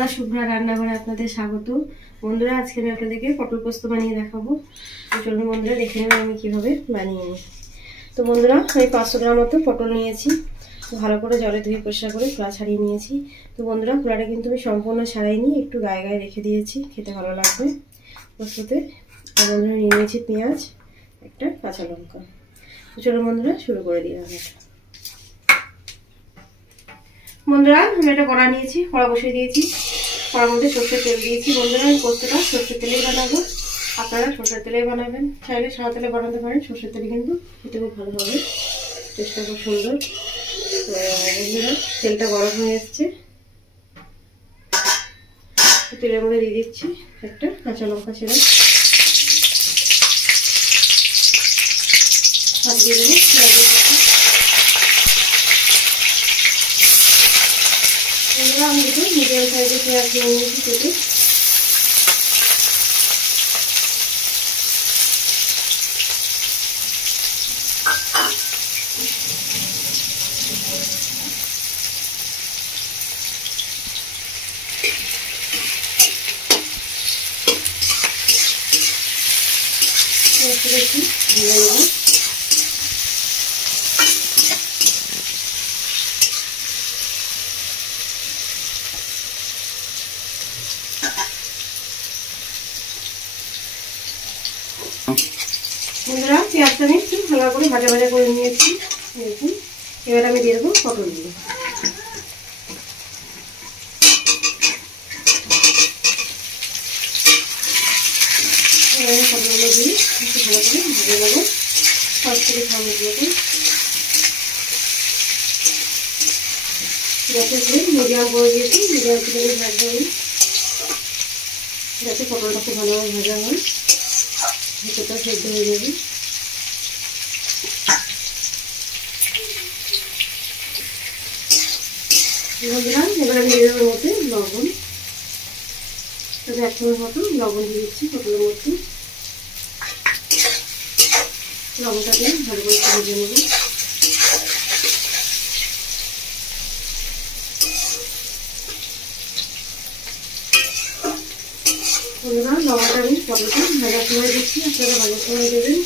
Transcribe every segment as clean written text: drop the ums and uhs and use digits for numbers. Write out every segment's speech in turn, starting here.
বন্ধুরা, শুভ্রা রান্নাঘরে আপনাদের স্বাগত। বন্ধুরা, আজকে আমি আপনাদেরকে পটল পোস্ত বানিয়ে দেখাবো। তো চলুন বন্ধুরা, দেখে নেবেন আমি কিভাবে বানিয়ে নিই। তো বন্ধুরা, আমি 500 গ্রাম মতো পটল নিয়েছি। তো ভালো করে জলে ধুয়ে পরিষ্কার করে খোলা ছাড়িয়ে নিয়েছি। তো বন্ধুরা, খোলাটা কিন্তু আমি সম্পূর্ণ ছাড়াইনি, একটু গায়ে গায়ে রেখে দিয়েছি, খেতে ভালো লাগবে পোস্ততে। তো বন্ধুরা, নিয়ে নিয়েছি পেঁয়াজ, একটা কাঁচা লঙ্কা। তো চলুন বন্ধুরা, শুরু করে দিই রান্নাটা। বন্ধুরা, আমি একটা কড়া নিয়েছি, কড়া বসিয়ে দিয়েছি। কড়ার মধ্যে সর্ষের তেল দিয়েছি। বন্ধুরা, আমি পোস্তটা সর্ষের তেলেই বানাবো। আপনারা সর্ষের তেলেই বানাবেন, চাইলে সাদা তেলে বানাতে পারেন। সর্ষের তেলে কিন্তু খেতে খুব ভালো হবে, টেস্টটা খুব সুন্দর। তো বন্ধুরা, তেলটা গরম হয়ে এসছে, তেলের মধ্যে দিয়ে দিচ্ছি একটা কাঁচা লঙ্কা ছেড়ে, হাত দিয়ে দেবো পেঁয়াজের পাতা। আমি দুটো মিডিয়াম সাইজের পেঁয়াজ নিয়ে নিয়েছি কেটে। দেখি দিয়ে নেব। বন্ধুরা, পেঁয়াজটা আমি একটু ভালো করে ভাজা ভাজা করে নিয়েছি। দেখুন, এবার আমি দিয়ে দেবো পটলগুলো। পটলগুলো দিয়ে একটু ভালো করে ভেজে নেবো 5 থেকে 6 মিনিট মতো। গ্যাসের ফ্লেম মিডিয়াম করে দিয়েছি, মিডিয়াম ফ্লেমে ভাজবো আমি, যাতে পটলটা খুব ভালোভাবে ভাজা হয়, ভেতরটা সেদ্ধ হয়ে যাবে। বন্ধুরা, এবার আমি দিয়ে দেবো মধ্যে লবণ। তবে 1 চামচ মতো লবণ দিয়ে দিচ্ছি পটলের মধ্যে। লবণটা দিয়ে ভালো করে ভেজে নেব। বন্ধুরা, লবণটা আমি পটলটা ভাজার সময় দিচ্ছি, আপনারা ভাজার সময় দেবেন।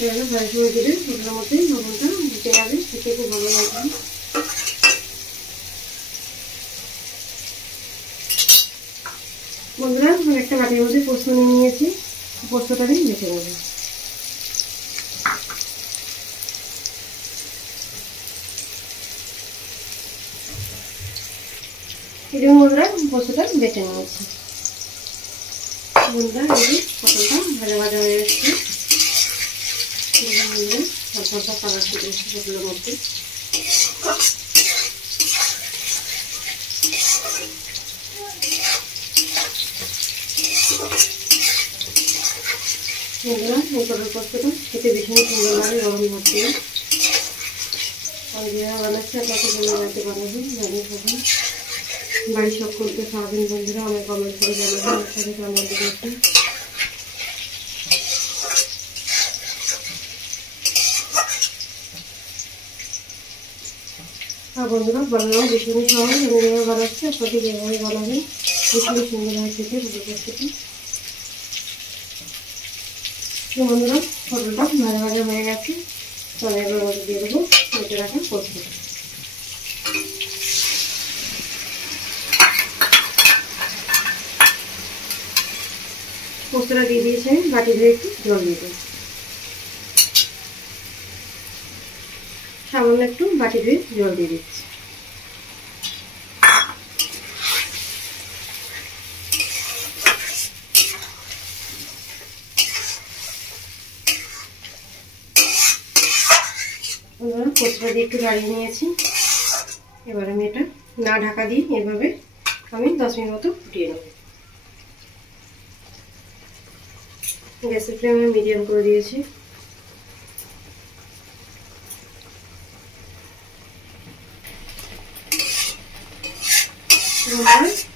এভাবে ভাজার সময় দিলে পটলের মধ্যে লবণটা ঢুকে যাবে, খেতে খুব ভালো লাগবে। বন্ধুরা, আমি একটা বাটির মধ্যে পোস্ত নিয়ে নিয়েছি, পোস্তটা আমি বেছে নেব। এই জন্য বন্ধুরা, পোস্তটা বেছে নিয়েছি। বন্ধুরা, এই পটলটা ভাজা ভাজা হয়ে এসছে, হালকা হালকা কালার চলে এসছে পটলের মধ্যে। বন্ধুরা, এই পটল পোস্তটা খেতে ভীষণ সুন্দর লাগে গরম ভাত দিয়ে। আমি যেভাবে বানাচ্ছি আপনাকে বলে বাড়িতে বানাবেন, জানিয়ে খাবেন। বাড়ির সকলকে খাওয়াবেন। বন্ধুরা, অনেক কমেন্ট করে জানাবেন আমার সাথে কেমন দেখেছি। আর বন্ধুরা, বানানো ভীষণই সহজ। আমি যেভাবে বানাচ্ছি আপনাকে যেভাবে বানাবেন, ভীষণই সুন্দর হয় খেতে পটল পোস্তটা। বন্ধুরা, পটলটা ভাজা ভাজা হয়ে গেছে, তাহলে এবার মধ্যে দিয়ে দেবো কেটে রাখা পোস্তটা। পোস্তটা দিয়ে দিয়েছি, আমি বাটি ধুয়ে একটু জল দিয়ে দেবো। সামান্য একটু বাটি ধুয়ে জল দিয়ে দিচ্ছি। পোস্তটা দিয়ে একটু গাড়িয়ে নিয়েছি। এবার আমি এটা না ঢাকা দিই, এভাবে আমি 10 মিনিট মতো ফুটিয়ে নেব। গ্যাসের ফ্লেম আমি মিডিয়াম করে দিয়েছি।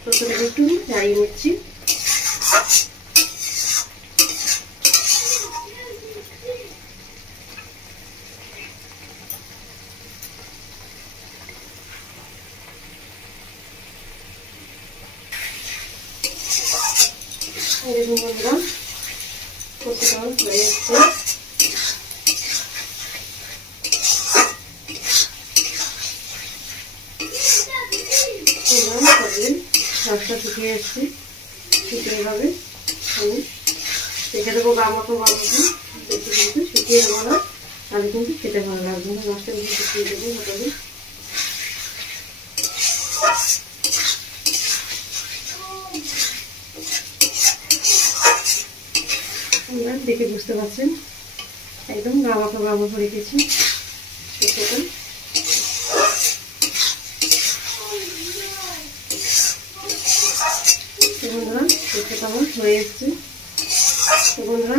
পোস্তটাকে একটু নাড়িয়ে নিচ্ছি। দেখুন বন্ধুরা পোস্তটা হয়ে এসছে। রসটা শুকিয়ে এসছে, শুকিয়ে এভাবে আমি রেখে দেবো গামাখো গামাখো। একটু কিন্তু শুকিয়ে দেবো না, তাহলে কিন্তু খেতে ভালো লাগবে না। রসটা কিন্তু শুকিয়ে দেবো ভালো। আপনারা দেখে বুঝতে পারছেন একদম গামাখো গামাখো রেখেছি পোস্তটা। বন্ধুরা পোস্তটা আমার হয়ে এসছে। তো বন্ধুরা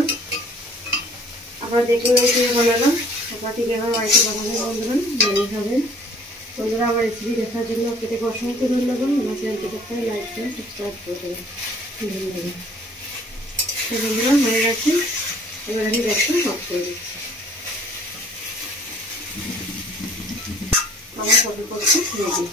আপনারা দেখলেন আমি কীভাবে বানালাম, আপনারা ঠিক এভাবে বাড়িতে বানাবেন বন্ধুরা, বানিয়ে খাবেন। বন্ধুরা আমার রেসিপি দেখার জন্য আপনাদেরকে অসংখ্য ধন্যবাদ। আমার চ্যানেলটিকে লাইক করে সাবস্ক্রাইব করে দেবেন, ধন্যবাদ। তো বন্ধুরা হয়ে গেছে, এবার আমি গ্যাসটা অফ করে দিচ্ছি। আমার পটল পোস্ত রেডি।